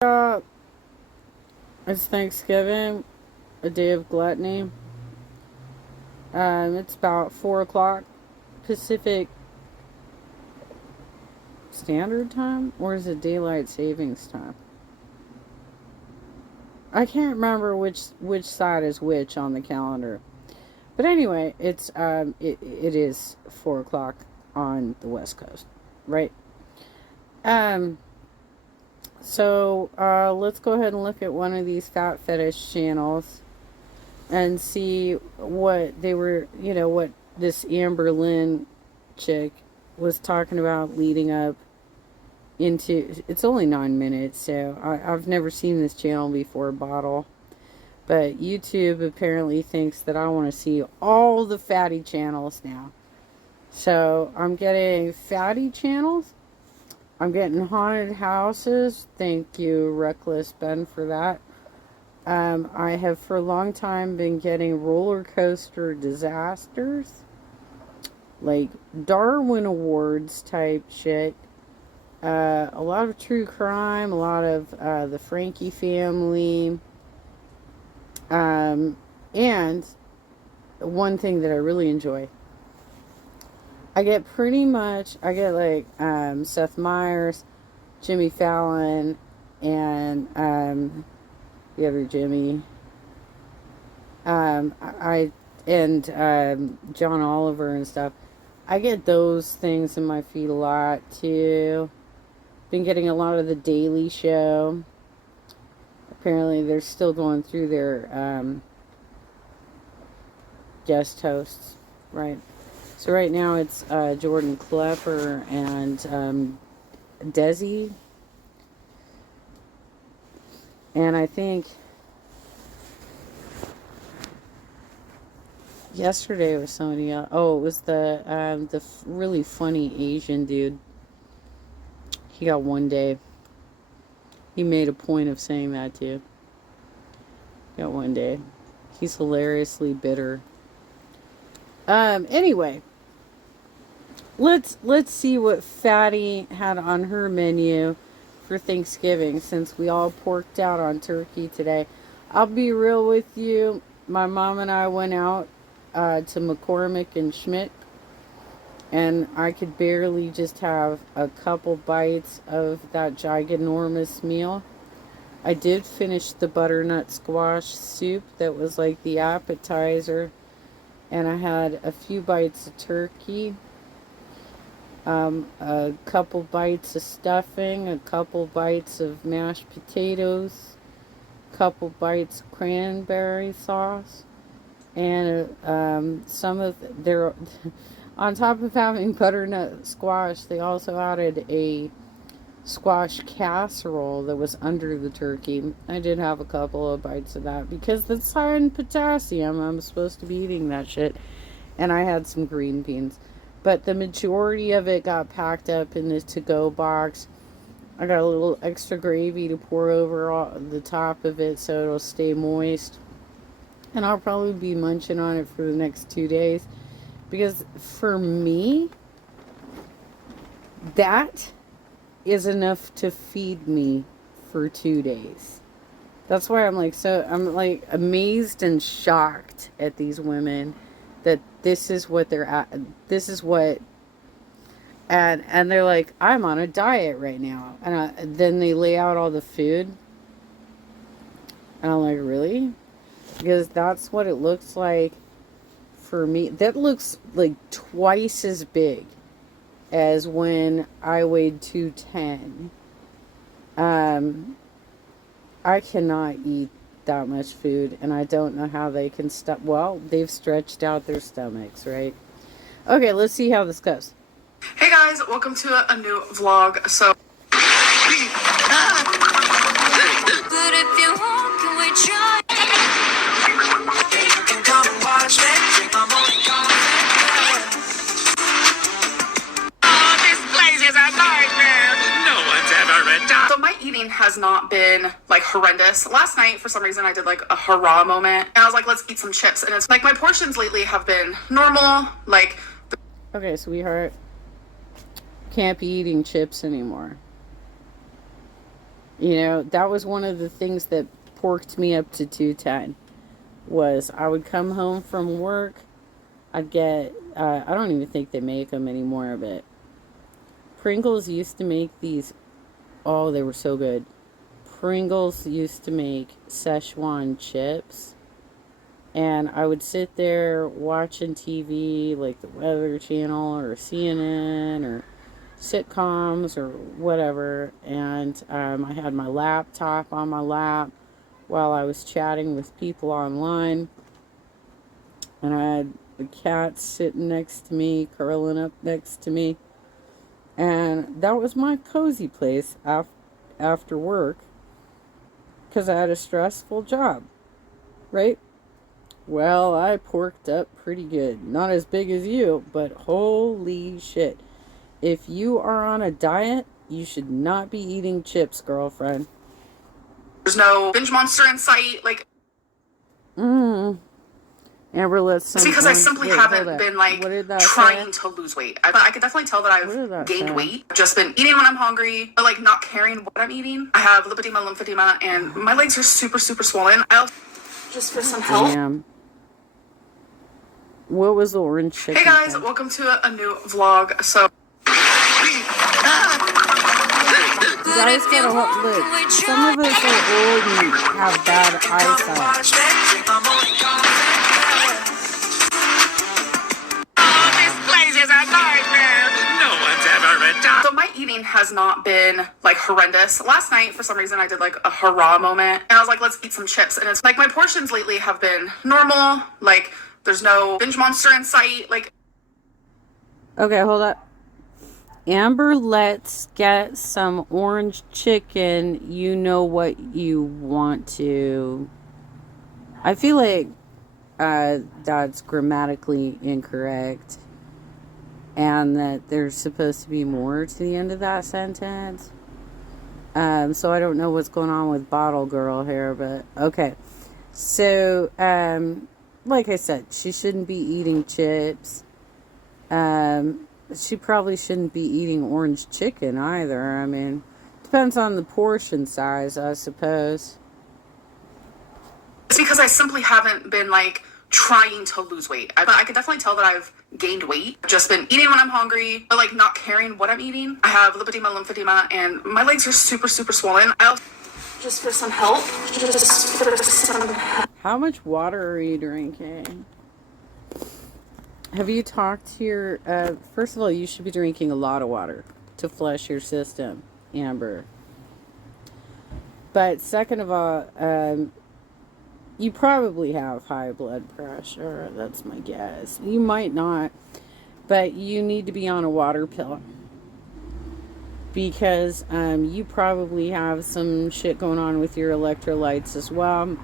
Uh, it's Thanksgiving, a day of gluttony. It's about 4 o'clock Pacific Standard Time, or is it Daylight Savings Time? I can't remember which side is which on the calendar. But anyway, it is 4 o'clock on the West Coast, right? Um, so let's go ahead and look at one of these fat fetish channels and see what they were, what this Amber Lynn chick was talking about leading up into. It's only 9 minutes, so I've never seen this channel before, Bottle. But YouTube apparently thinks that I want to see all the fatty channels now. So I'm getting fatty channels. I'm getting haunted houses. Thank you, Reckless Ben, for that. I have for a long time been getting roller coaster disasters, like Darwin Awards type shit. A lot of true crime, a lot of the Frankie family, and one thing that I really enjoy. I get like Seth Meyers, Jimmy Fallon, and the other Jimmy. I and John Oliver and stuff. I get those things in my feed a lot too. Been getting a lot of the Daily Show. Apparently, they're still going through their guest hosts, right? So right now it's Jordan Klepper and Desi, and I think yesterday was somebody else. Oh, it was the really funny Asian dude. He got one day. He made a point of saying that too. He got one day. He's hilariously bitter. Anyway, let's see what Fatty had on her menu for Thanksgiving, since we all porked out on turkey today. I'll be real with you. My mom and I went out to McCormick and Schmidt, and I could barely just have a couple bites of that giganormous meal. I did finish the butternut squash soup that was like the appetizer, and I had a few bites of turkey, a couple bites of stuffing, a couple bites of mashed potatoes, a couple bites of cranberry sauce, and some of their. On top of having butternut squash, they also added a squash casserole that was under the turkey. I did have a couple of bites of that because that's high in potassium. I'm supposed to be eating that shit. And I had some green beans. But the majority of it got packed up in the to-go box. I got a little extra gravy to pour over the top of it so it'll stay moist. And I'll probably be munching on it for the next 2 days. Because for me, that is enough to feed me for 2 days. That's why I'm like amazed and shocked at these women that this is what they're at. This is what, and they're like, I'm on a diet right now. And then they lay out all the food. And I'm like, really? Because that's what it looks like for me. That looks like twice as big as when I weighed 210. I cannot eat that much food, and I don't know how they can stop. Well, they've stretched out their stomachs, right? Okay, let's see how this goes. Hey guys, welcome to a new vlog. So but if you want, can we try? You can come and watch me drink my morning coffee. Oh, this place is a nightmare. No one's ever returned. So my eating has not been like horrendous. Last night, for some reason, I did like a hurrah moment, and I was like, let's eat some chips. And it's like my portions lately have been normal. Like, okay, sweetheart, can't be eating chips anymore. You know, that was one of the things that porked me up to 210. Was I would come home from work, I'd get, I don't even think they make them anymore, but Pringles used to make these, oh, they were so good. Pringles used to make Szechuan chips, and I would sit there watching TV, like the Weather Channel or CNN or sitcoms or whatever, and I had my laptop on my lap while I was chatting with people online, and I had the cat sitting next to me, curling up next to me, and that was my cozy place after work, because I had a stressful job, right? Well, I porked up pretty good. Not as big as you, but holy shit. If you are on a diet, you should not be eating chips, girlfriend. There's no binge monster in sight. Like, Amber, let's. It's because I simply haven't been like trying to lose weight. I could definitely tell that I've gained weight. I've just been eating when I'm hungry, but like not caring what I'm eating. I have lipedema, lymphedema, and my legs are super, super swollen. I'll just for some help. Damn. What was the orange chicken? Hey guys, welcome to a new vlog. So. You guys gotta look. Some of us are old and have bad eyesight. So my eating has not been like horrendous. Last night, for some reason, I did like a hurrah moment, and I was like, let's eat some chips. And it's like my portions lately have been normal. Like there's no binge monster in sight. Like, okay, hold up. Amber, let's get some orange chicken. You know what you want to. I feel like that's grammatically incorrect, and that there's supposed to be more to the end of that sentence. So I don't know what's going on with Bottle Girl here, but okay. So, like I said, she shouldn't be eating chips. She probably shouldn't be eating orange chicken either. I mean, depends on the portion size, I suppose. It's because I simply haven't been like trying to lose weight. I can definitely tell that I've gained weight. I've just been eating when I'm hungry, but like not caring what I'm eating. I have lipedema, lymphedema, and my legs are super, super swollen. I'll just for some help. How much water are you drinking? Have you talked to your, first of all, you should be drinking a lot of water to flush your system, Amber. But second of all, you probably have high blood pressure. That's my guess. You might not, but you need to be on a water pill. Because you probably have some shit going on with your electrolytes as well.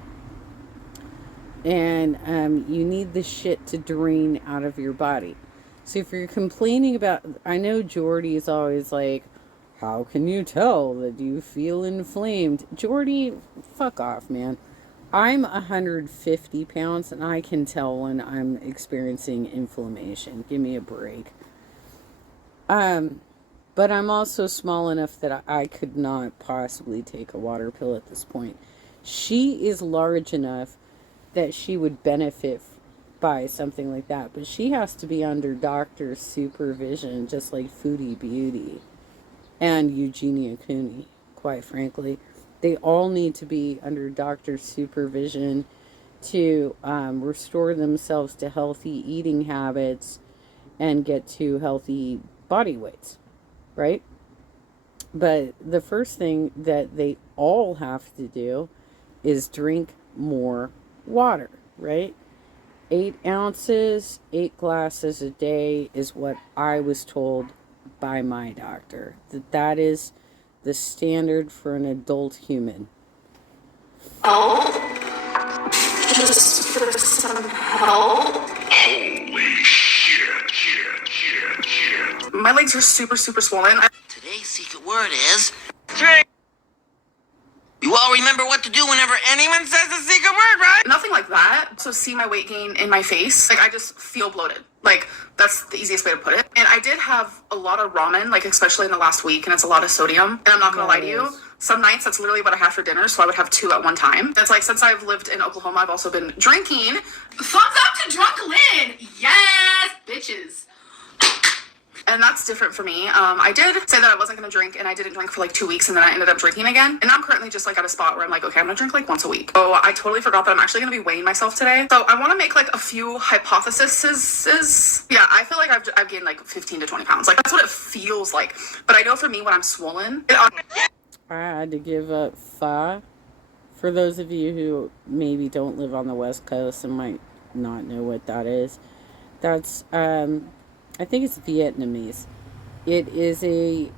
And you need the shit to drain out of your body. So if you're complaining about, I know Jordy is always like, how can you tell that you feel inflamed? Jordy, fuck off, man. I'm 150 pounds and I can tell when I'm experiencing inflammation. Give me a break. But I'm also small enough that I could not possibly take a water pill at this point. She is large enough that she would benefit by something like that. But she has to be under doctor's supervision, just like Foodie Beauty and Eugenia Cooney, quite frankly. They all need to be under doctor's supervision to restore themselves to healthy eating habits and get to healthy body weights, right? But the first thing that they all have to do is drink more water, right? 8 ounces, 8 glasses a day is what I was told by my doctor. That is the standard for an adult human. Just for some help. Holy shit. My legs are super, super swollen. Today's secret word is... You all remember what to do whenever anyone says the secret word, right? Nothing like that. So see my weight gain in my face. Like I just feel bloated. Like that's the easiest way to put it. And I did have a lot of ramen, like especially in the last week, and it's a lot of sodium. And I'm not gonna lie to you, some nights that's literally what I had for dinner, so I would have 2 at one time. It's like, since I've lived in Oklahoma, I've also been drinking. Thumbs up to Drunk Lynn! Yes, bitches! And that's different for me. I did say that I wasn't going to drink, and I didn't drink for like 2 weeks, and then I ended up drinking again. And I'm currently just like at a spot where I'm like, okay, I'm going to drink like once a week. So I totally forgot that I'm actually going to be weighing myself today. So I want to make like a few hypotheses. Yeah, I feel like I've gained like 15 to 20 pounds. Like, that's what it feels like. But I know for me, when I'm swollen, I had to give up pho. For those of you who maybe don't live on the West Coast and might not know what that is, that's, I think it's Vietnamese. It is a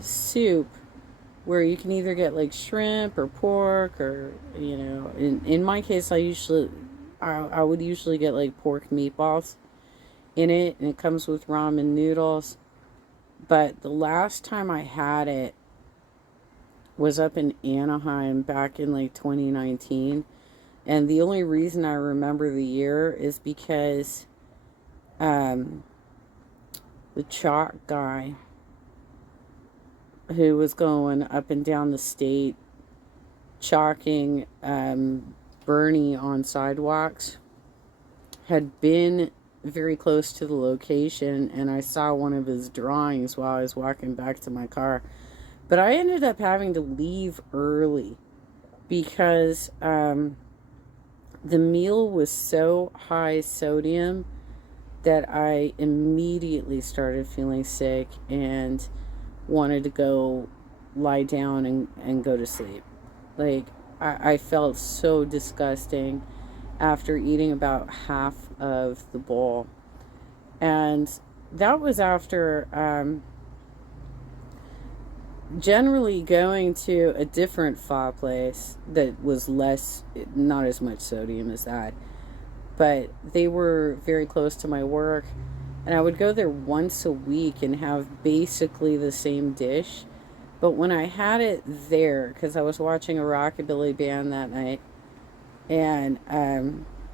soup where you can either get like shrimp or pork, or, you know, in my case, I would usually get like pork meatballs in it, and it comes with ramen noodles. But the last time I had it was up in Anaheim back in like 2019, and the only reason I remember the year is because the chalk guy who was going up and down the state chalking Bernie on sidewalks had been very close to the location, and I saw one of his drawings while I was walking back to my car. But I ended up having to leave early because the meal was so high sodium that I immediately started feeling sick and wanted to go lie down and go to sleep. Like, I felt so disgusting after eating about half of the bowl. And that was after generally going to a different pho place that was not as much sodium as that. But they were very close to my work, and I would go there once a week and have basically the same dish. But when I had it there, because I was watching a rockabilly band that night, and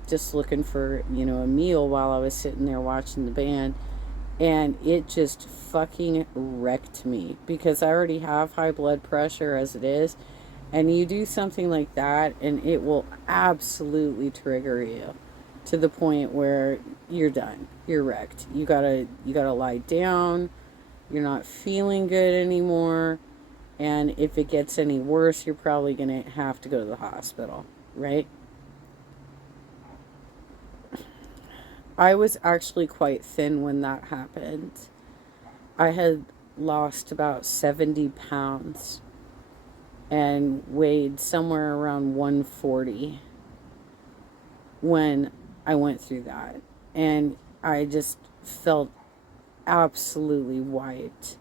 just looking for, you know, a meal while I was sitting there watching the band, and it just fucking wrecked me, because I already have high blood pressure as it is, and you do something like that, and it will absolutely trigger you to the point where you're done. You're wrecked. You gotta lie down. You're not feeling good anymore. And if it gets any worse, you're probably gonna have to go to the hospital, right? I was actually quite thin when that happened. I had lost about 70 pounds and weighed somewhere around 140 when I went through that, and I just felt absolutely wiped.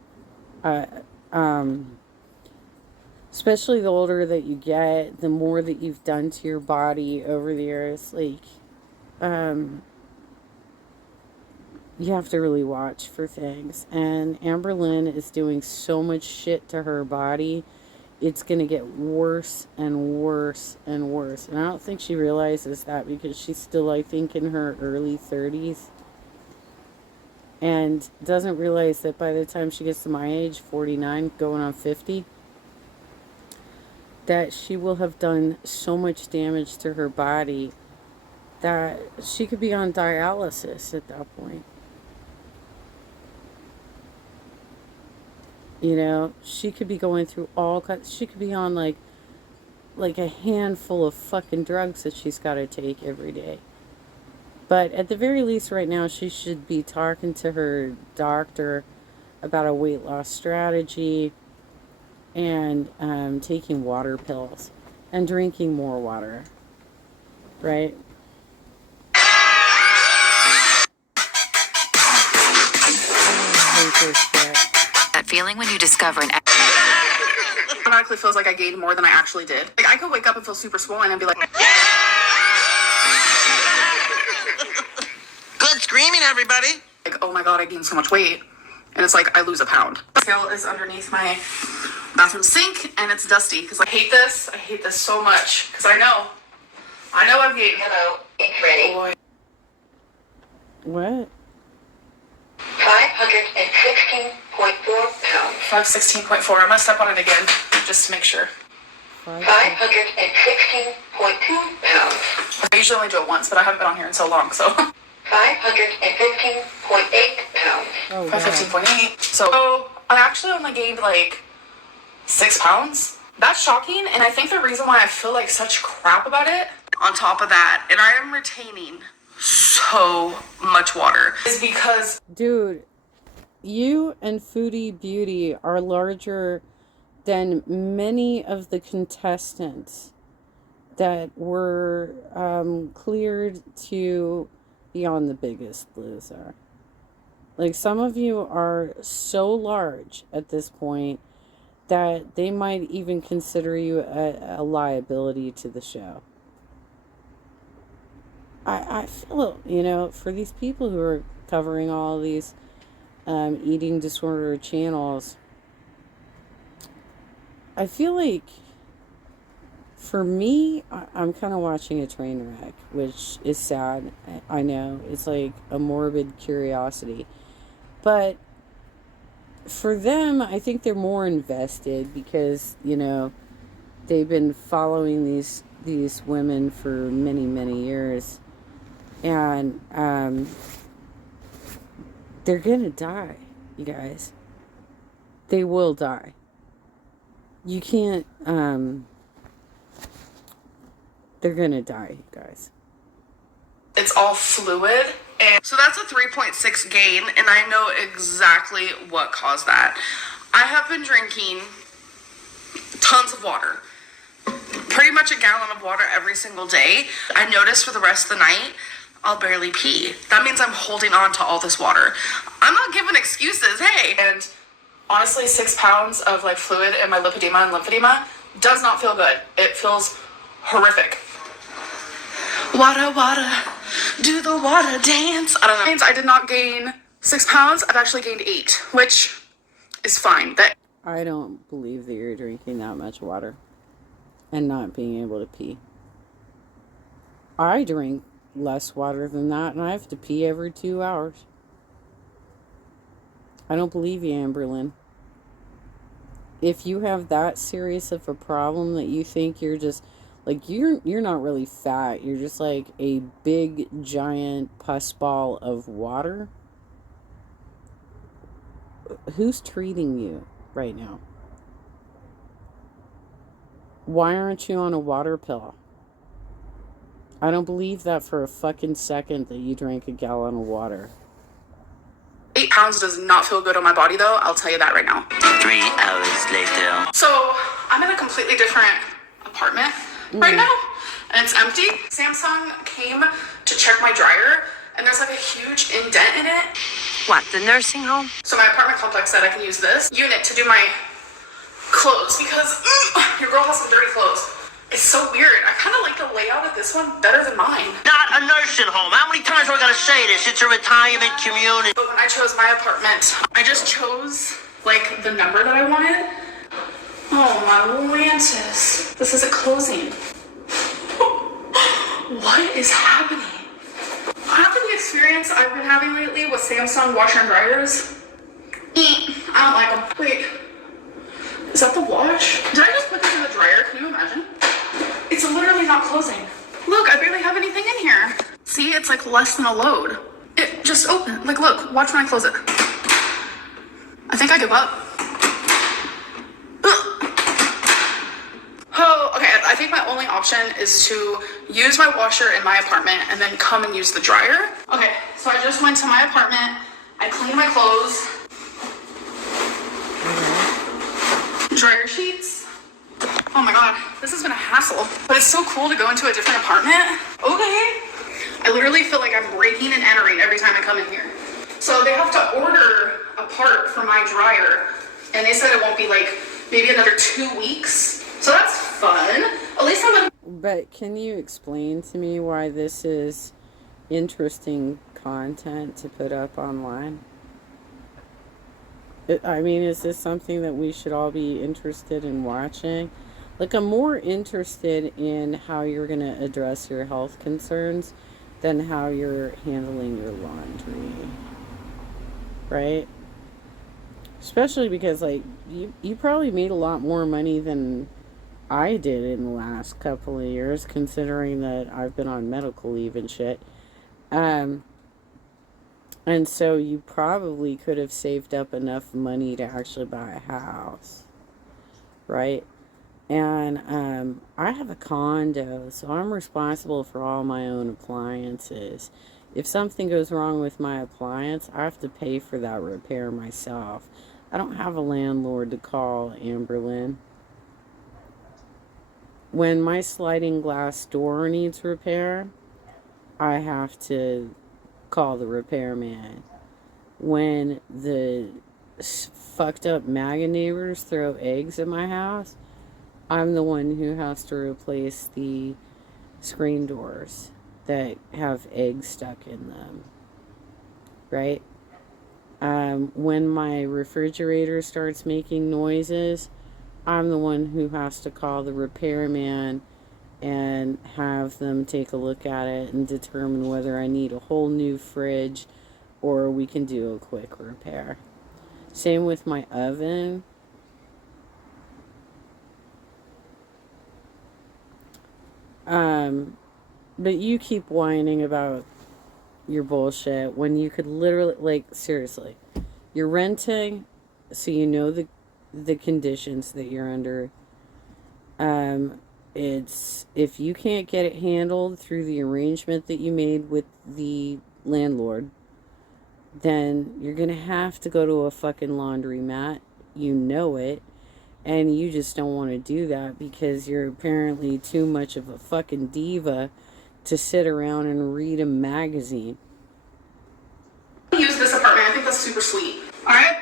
Especially the older that you get, the more that you've done to your body over the years, like, you have to really watch for things. And Amberlynn is doing so much shit to her body. It's going to get worse and worse and worse. And I don't think she realizes that, because she's still, I think, in her early 30s. And doesn't realize that by the time she gets to my age, 49, going on 50, that she will have done so much damage to her body that she could be on dialysis at that point. You know, she could be going through all kinds. She could be on like a handful of fucking drugs that she's got to take every day. But at the very least right now, she should be talking to her doctor about a weight loss strategy, and taking water pills and drinking more water, right? That feeling when you discover an automatically feels like I gained more than I actually did. Like, I could wake up and feel super swollen and be like, Good screaming, everybody. like, oh my god, I gained so much weight. And it's like I lose a pound. The scale is underneath my bathroom sink, and it's dusty because I hate this. I hate this so much because I know I've gained. Hello, it's ready. Boy. What? 516.4 pounds. 516.4. I'm gonna step on it again. just to make sure. 515.2 pounds. I usually only do it once, but I haven't been on here in so long, so. 515.8 pounds. Oh, wow. 515.8. So I actually only gained like 6 pounds. That's shocking, and I think the reason why I feel like such crap about it, on top of that, and I am retaining so much water, is because... Dude, you and Foodie Beauty are larger than many of the contestants that were cleared to be on The Biggest Loser. Like, some of you are so large at this point that they might even consider you a liability to the show. I feel, you know, for these people who are covering all these eating disorder channels, I feel like, for me, I'm kind of watching a train wreck, which is sad. I know, it's like a morbid curiosity. But for them, I think they're more invested because, you know, they've been following these women for many, many years. And they're gonna die, you guys. They will die. You can't, they're gonna die, you guys. It's all fluid. And so that's a 3.6 gain, and I know exactly what caused that. I have been drinking tons of water. Pretty much a gallon of water every single day. I noticed for the rest of the night, I'll barely pee. That means I'm holding on to all this water. I'm not giving excuses, hey! And honestly, 6 pounds of like fluid in my lipedema and lymphedema does not feel good. It feels horrific. Water, water, do the water dance. I don't know. Means I did not gain 6 pounds. I've actually gained 8, which is fine. I don't believe that you're drinking that much water and not being able to pee. I drink less water than that, and I have to pee every 2 hours. I don't believe you, Amberlynn. If you have that serious of a problem that you think you're just... Like, you're not really fat. You're just like a big, giant pus ball of water. Who's treating you right now? Why aren't you on a water pill? I don't believe that for a fucking second that you drank a gallon of water. 8 pounds does not feel good on my body, though. I'll tell you that right now. 3 hours later. So, I'm in a completely different apartment right now, and it's empty. Samsung came to check my dryer, and there's like a huge indent in it. What, the nursing home? So my apartment complex said I can use this unit to do my clothes because your girl has some dirty clothes. It's so weird. I kind of like the layout of this one better than mine. Not a nursing home. How many times are we gonna say this? It's a retirement community. But when I chose my apartment, I just chose like the number that I wanted. Oh my Lantis. This isn't closing. What is happening? After the experience I've been having lately with Samsung washer and dryers, I don't like them. Wait, is that the wash? Did I just put this in the dryer? Can you imagine? It's literally not closing. Look, I barely have anything in here. See, it's like less than a load. It just opened. Like, look, watch when I close it. I think I give up. Oh, okay, I think my only option is to use my washer in my apartment and then come and use the dryer. Okay, so I just went to my apartment. I cleaned my clothes. Dryer sheets. Oh my god, this has been a hassle. But it's so cool to go into a different apartment. Okay. I literally feel like I'm breaking and entering every time I come in here. So they have to order a part for my dryer. And they said it won't be like maybe another 2 weeks. So that's fun. At least I'm gonna... But can you explain to me why this is interesting content to put up online? I mean, is this something that we should all be interested in watching? Like, I'm more interested in how you're going to address your health concerns than how you're handling your laundry. Right? Especially because, like, you probably made a lot more money than I did in the last couple of years, considering that I've been on medical leave and shit. Um, and so you probably could have saved up enough money to actually buy a house, right? And I have a condo, so I'm responsible for all my own appliances. If something goes wrong with my appliance, I have to pay for that repair myself. I don't have a landlord to call, Amberlynn. When my sliding glass door needs repair, I have to call the repairman. When the fucked up MAGA neighbors throw eggs at my house, I'm the one who has to replace the screen doors that have eggs stuck in them, right? When my refrigerator starts making noises, I'm the one who has to call the repairman and have them take a look at it and determine whether I need a whole new fridge or we can do a quick repair. Same with my oven. But you keep whining about your bullshit when you could literally, like, seriously, you're renting, so you know the conditions that you're under. It's, if you can't get it handled through the arrangement that you made with the landlord, then you're gonna have to go to a fucking laundromat. You know it. And you just don't want to do that because you're apparently too much of a fucking diva to sit around and read a magazine. Use this apartment. I think that's super sweet. All right,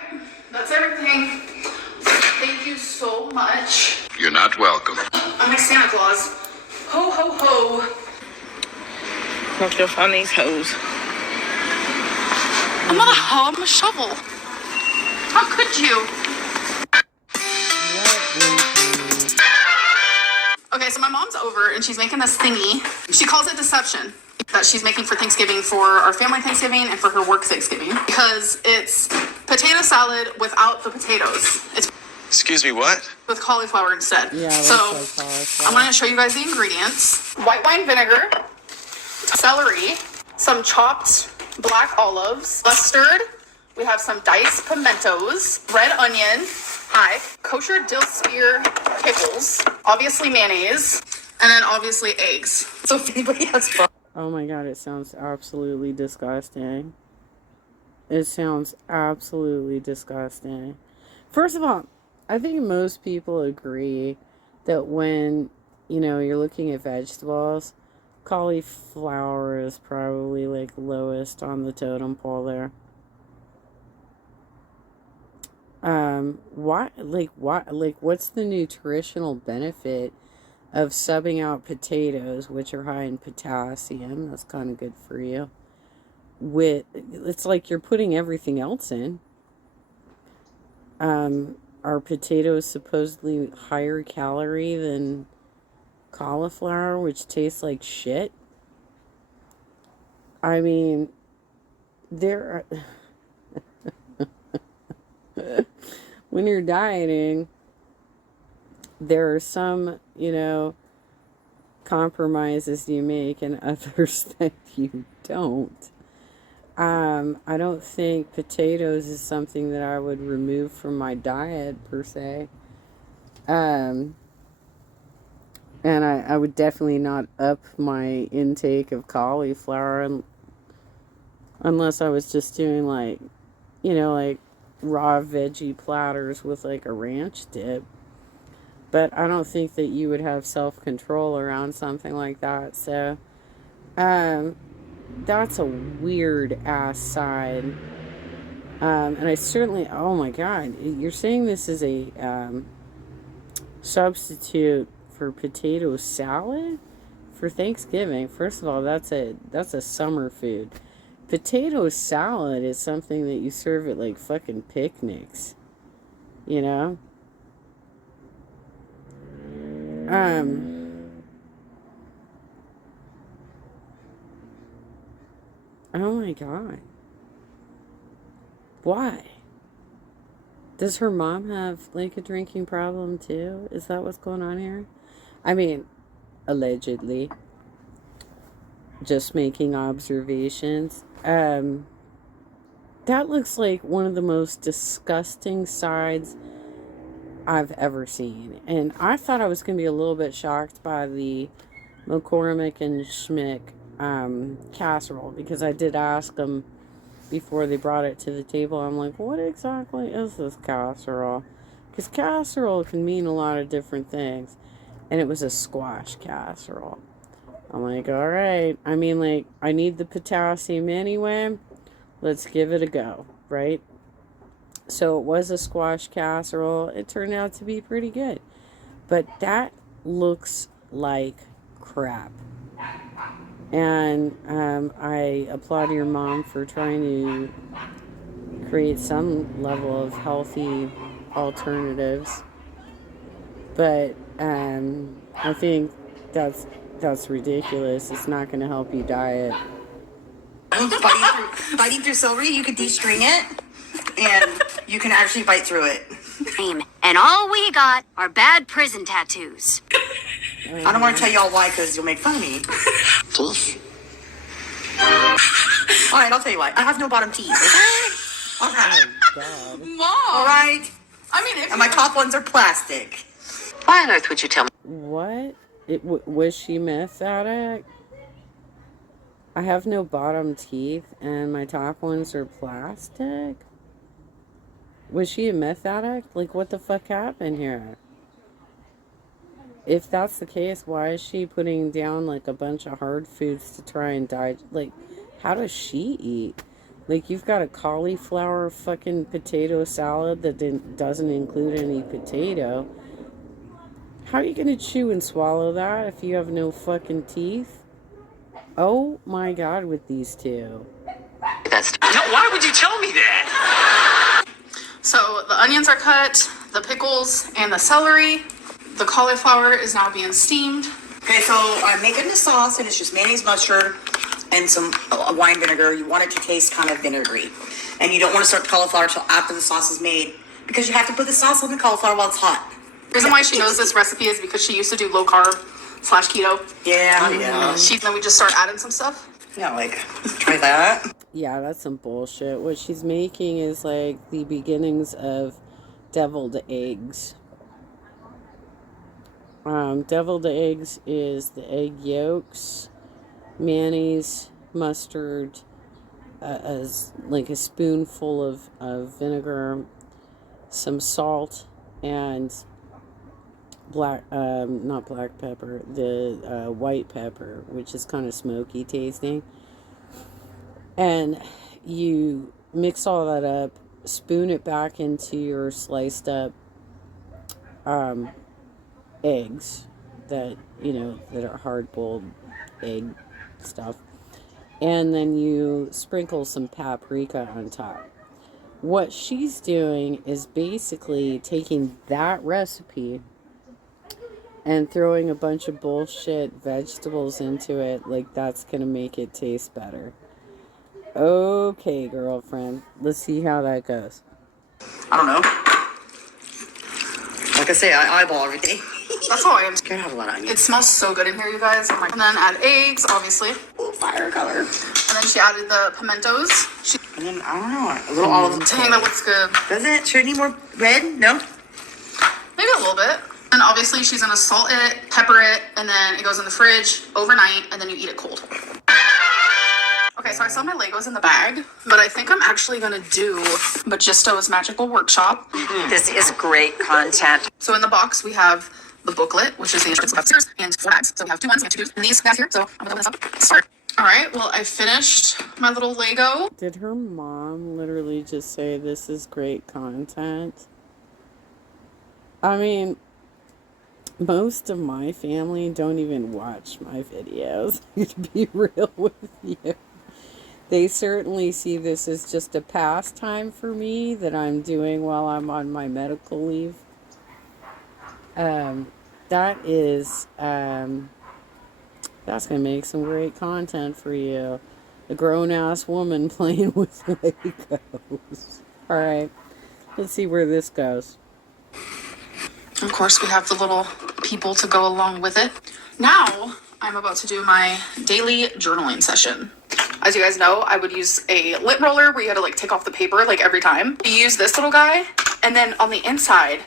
that's everything. Thank you so much. You're not welcome. I'm like Santa Claus. Ho ho ho. Hope you'll find these hoes. I'm not a hoe. I'm a shovel. How could you? Okay, so my mom's over and she's making this thingy. She calls it deception that she's making for Thanksgiving, for our family Thanksgiving and for her work Thanksgiving, because it's potato salad without the potatoes. It's Excuse me, what? with cauliflower instead. Yeah, so looks like cauliflower. I'm going to show you guys the ingredients. White wine vinegar, celery, some chopped black olives, mustard. We have some diced pimentos, red onion, kosher dill spear pickles, obviously mayonnaise, and then obviously eggs. So if anybody has fun. Oh my god, it sounds absolutely disgusting. It sounds absolutely disgusting. First of all, I think most people agree that when, you know, you're looking at vegetables, cauliflower is probably like lowest on the totem pole there. What's the nutritional benefit of subbing out potatoes, which are high in potassium? That's kind of good for you. It's like you're putting everything else in. Are potatoes supposedly higher calorie than cauliflower, which tastes like shit? I mean, there are... when you're dieting, there are some, you know, compromises you make and others that you don't. I don't think potatoes is something that I would remove from my diet per se. And I would definitely not up my intake of cauliflower unless I was just doing like, you know, like raw veggie platters with like a ranch dip. But I don't think that you would have self-control around something like that. So, that's a weird ass side. And I certainly, oh my god, you're saying this is a substitute for potato salad for Thanksgiving? First of all, that's a summer food. Potato salad is something that you serve at like fucking picnics, you know? Oh my god. Why? Does her mom have like a drinking problem too? Is that what's going on here? I mean, allegedly. Just making observations. That looks like one of the most disgusting sides I've ever seen. And I thought I was going to be a little bit shocked by the McCormick and Schmick casserole, because I did ask them before they brought it to the table. I'm like, what exactly is this casserole? Because casserole can mean a lot of different things. And it was a squash casserole. I'm like, all right. I mean, like, I need the potassium anyway. Let's give it a go, right? So it was a squash casserole. It turned out to be pretty good. But that looks like crap. And I applaud your mom for trying to create some level of healthy alternatives. But I think that's ridiculous. It's not going to help you diet. Biting through celery, you could de-string it, and you can actually bite through it. And all we got are bad prison tattoos. I don't want to tell y'all why, because you'll make fun of me. Teeth. All right, I'll tell you why. I have no bottom teeth. Okay? All right. God. Mom. All right. I mean, if And my top ones are plastic. Why on earth would you tell me? What? Was she meth addict? I have no bottom teeth and my top ones are plastic? Was she a meth addict? Like, what the fuck happened here? If that's the case, why is she putting down like a bunch of hard foods to try and like, how does she eat? Like, you've got a cauliflower fucking potato salad that doesn't include any potato. How are you gonna chew and swallow that if you have no fucking teeth? Oh my god, with these two. Why would you tell me that? So the onions are cut, the pickles, and the celery. The cauliflower is now being steamed. Okay, so I'm making the sauce, and it's just mayonnaise, mustard, and some wine vinegar. You want it to taste kind of vinegary. And you don't want to start the cauliflower until after the sauce is made, because you have to put the sauce on the cauliflower while it's hot. The reason why she knows this recipe is because she used to do low carb / keto. Yeah, Mm-hmm. yeah. Then we just start adding some stuff. Yeah, like, try that. Yeah, that's some bullshit. What she's making is like the beginnings of deviled eggs. Deviled eggs is the egg yolks, mayonnaise, mustard, as like a spoonful of vinegar, some salt, and not black pepper, the white pepper, which is kind of smoky tasting. And you mix all that up, spoon it back into your sliced up eggs that, that are hard-boiled egg stuff. And then you sprinkle some paprika on top. What she's doing is basically taking that recipe and throwing a bunch of bullshit vegetables into it, like that's gonna make it taste better. Okay, girlfriend, let's see how that goes. I don't know. Like I say, I eyeball everything. That's how I am. Can't have a lot of onions. It smells so good in here, you guys. Oh my- And then add eggs, obviously. Ooh, fire color. And then she added the pimentos. And then, I don't know, a little olive. Dang, that looks good. Does it? Should it need more red? No? Maybe a little bit. And obviously she's gonna salt it, pepper it, and then it goes in the fridge overnight, and then you eat it cold. Okay, so I saw my Legos in the bag, but I think I'm actually gonna do Magisto's Magical Workshop. This is great content. So in the box we have the booklet, which is the instructions of scissors and 4 bags. So we have 2 ones, we have 2 twos, and these guys here. So I'm gonna open this up. Start. All right. Well, I finished my little Lego. Did her mom literally just say this is great content? I mean, most of my family don't even watch my videos, to be real with you. They certainly see this as just a pastime for me that I'm doing while I'm on my medical leave. That's going to make some great content for you. A grown-ass woman playing with Legos. Alright, Let's see where this goes. Of course, we have the little people to go along with it. Now, I'm about to do my daily journaling session. As you guys know, I would use a lint roller where you had to like take off the paper like every time. You use this little guy, and then on the inside,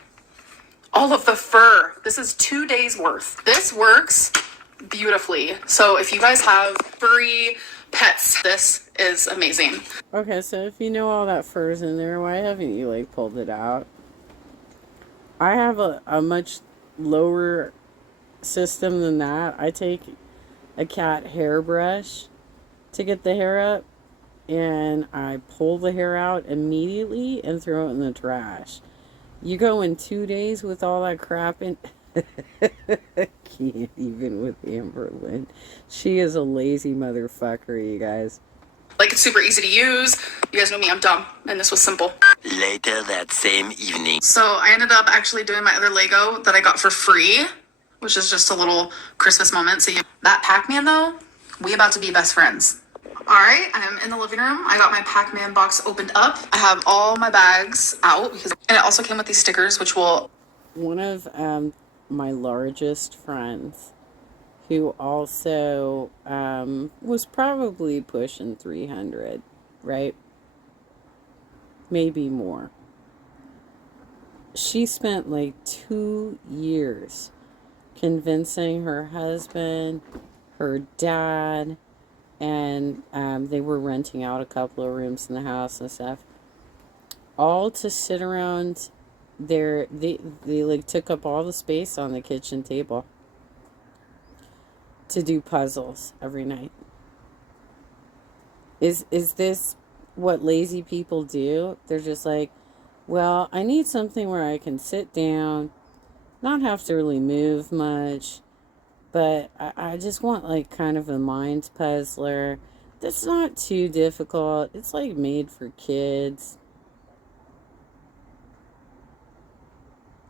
all of the fur. This is 2 days worth. This works beautifully. So if you guys have furry pets, this is amazing. Okay, so if you know all that fur's in there, why haven't you like pulled it out? I have a much lower system than that. I take a cat hairbrush to get the hair up, and I pull the hair out immediately and throw it in the trash. You go in 2 days with all that crap in. Can't even with Amberlynn. She is a lazy motherfucker, you guys. Like, it's super easy to use. You guys know me, I'm dumb, and this was simple. Later that same evening. So I ended up actually doing my other Lego that I got for free, which is just a little Christmas moment. So that Pac-Man though, we about to be best friends. All right, I'm in the living room. I got my Pac-Man box opened up. I have all my bags out and it also came with these stickers, which will. One of my largest friends, who also was probably pushing 300, right? Maybe more. She spent like 2 years convincing her husband, her dad, and they were renting out a couple of rooms in the house and stuff, all to sit around there. They like took up all the space on the kitchen table to do puzzles every night. Is this what lazy people do? They're just like, well, I need something where I can sit down, not have to really move much, but I just want like kind of a mind puzzler that's not too difficult. It's like made for kids.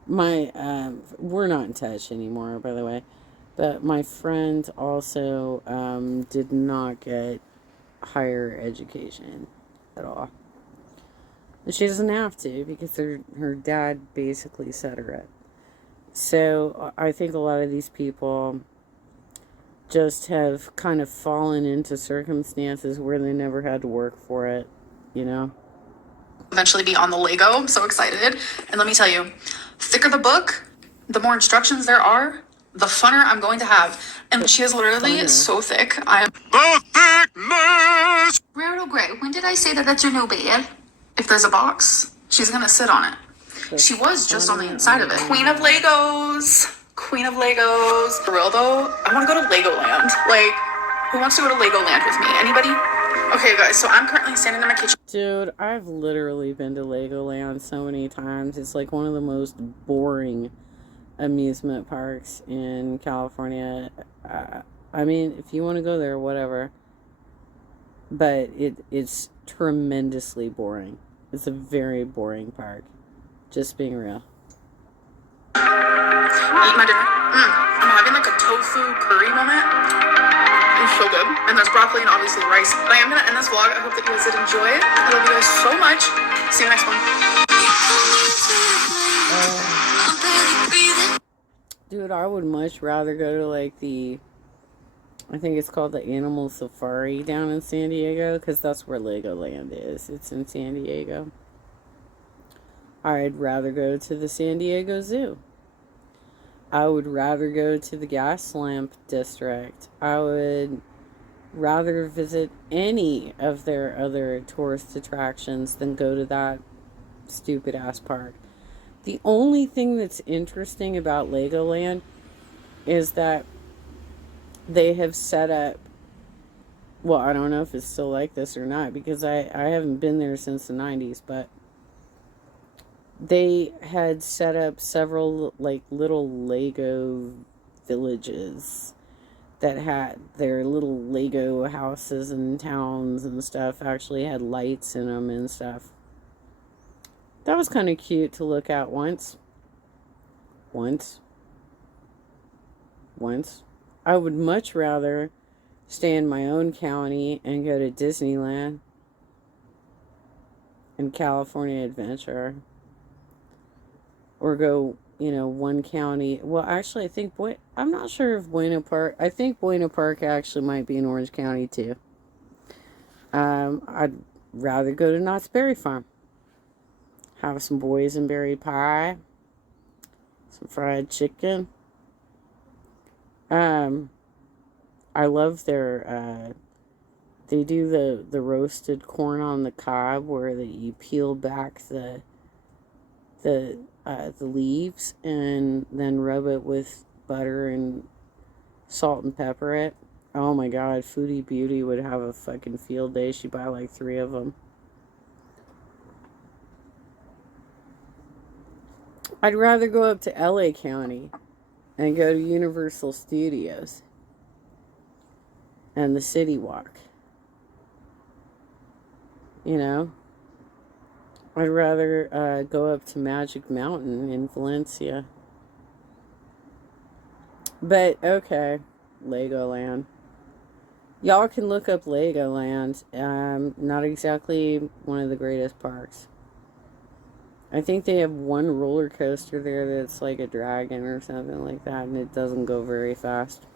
My we're not in touch anymore, by the way, but my friend also did not get higher education at all. And she doesn't have to, because her dad basically set her up. So I think a lot of these people just have kind of fallen into circumstances where they never had to work for it, you know? Eventually be on the Lego. I'm so excited. And let me tell you, thicker the book, the more instructions there are, the funner I'm going to have. And she is literally so thick. The thickness! Rarito Gray, when did I say that that's your new bed? If there's a box, she's gonna sit on it. She was just on the inside of it. Queen of Legos. Queen of Legos. For real though, I want to go to Legoland. Like, who wants to go to Legoland with me? Anybody? Okay, guys, so I'm currently standing in my kitchen. Dude, I've literally been to Legoland so many times. It's like one of the most boring amusement parks in California. I mean, if you want to go there, whatever. But it's tremendously boring. It's a very boring park. Just being real. Eat my dinner. I'm having like a tofu curry moment. It's so good. And there's broccoli and obviously rice. But I am going to end this vlog. I hope that you guys did enjoy it. I love you guys so much. See you next one. Dude, I would much rather go to like I think it's called the Animal Safari down in San Diego, because that's where Legoland is. It's in San Diego. I'd rather go to the San Diego Zoo. I would rather go to the Gaslamp District. I would rather visit any of their other tourist attractions than go to that stupid ass park. The only thing that's interesting about Legoland is that they have set up, well, I don't know if it's still like this or not, because I haven't been there since the 90s, but they had set up several like little Lego villages that had their little Lego houses and towns and stuff, actually had lights in them and stuff. That was kind of cute to look at once. I would much rather stay in my own county and go to Disneyland and California Adventure or go, one county. Well, actually, I think I'm not sure if Buena Park. I think Buena Park actually might be in Orange County too. I'd rather go to Knott's Berry Farm. Have some boysenberry pie, some fried chicken. I love their. They do the roasted corn on the cob, where you peel back the leaves and then rub it with butter and salt and pepper it. Oh my god, Foodie Beauty would have a fucking field day. She'd buy like 3 of them. I'd rather go up to LA County and go to Universal Studios and the City Walk. I'd rather go up to Magic Mountain in Valencia. But, okay, Legoland. Y'all can look up Legoland. Not exactly one of the greatest parks. I think they have one roller coaster there that's like a dragon or something like that, and it doesn't go very fast.